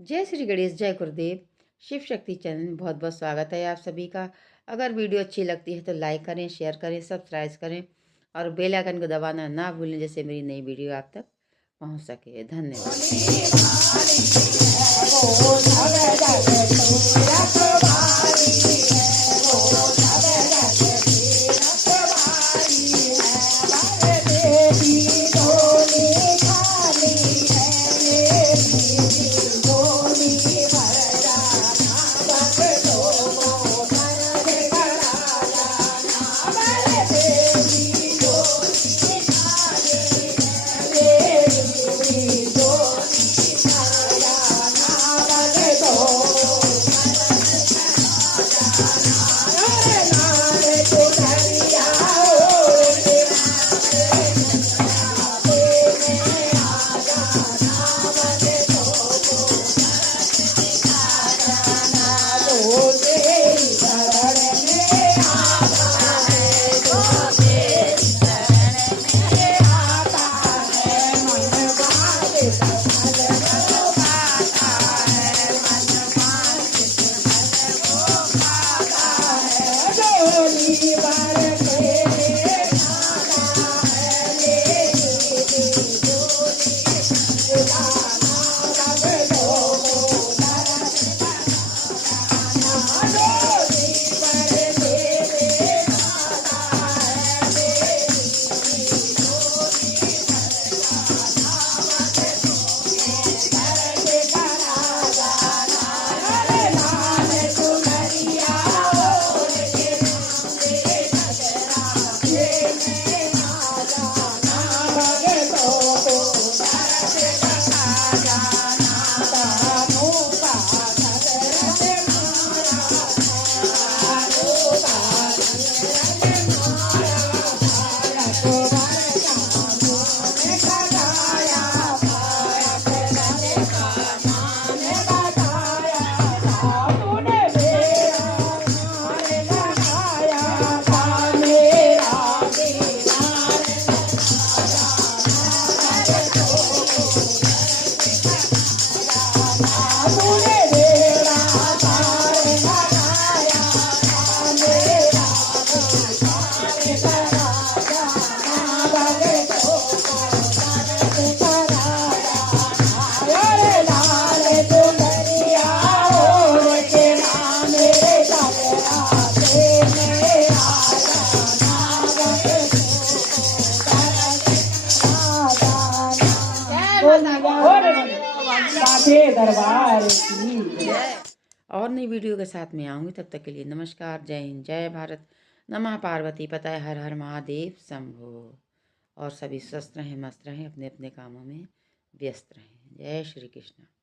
जय श्री गणेश, जय गुरुदेव। शिव शक्ति चैनल में बहुत बहुत स्वागत है आप सभी का। अगर वीडियो अच्छी लगती है तो लाइक करें, शेयर करें, सब्सक्राइब करें और बेल आइकन को दबाना ना भूलें, जैसे मेरी नई वीडियो आप तक पहुंच सके। धन्यवाद। दरबार की। और नई वीडियो के साथ में आऊँगी, तब तक के लिए नमस्कार, जय हिंद, जय भारत, नमः पार्वती पताय, हर हर महादेव शंभो। और सभी स्वस्थ रहें, मस्त रहें, अपने अपने कामों में व्यस्त रहें। जय श्री कृष्ण।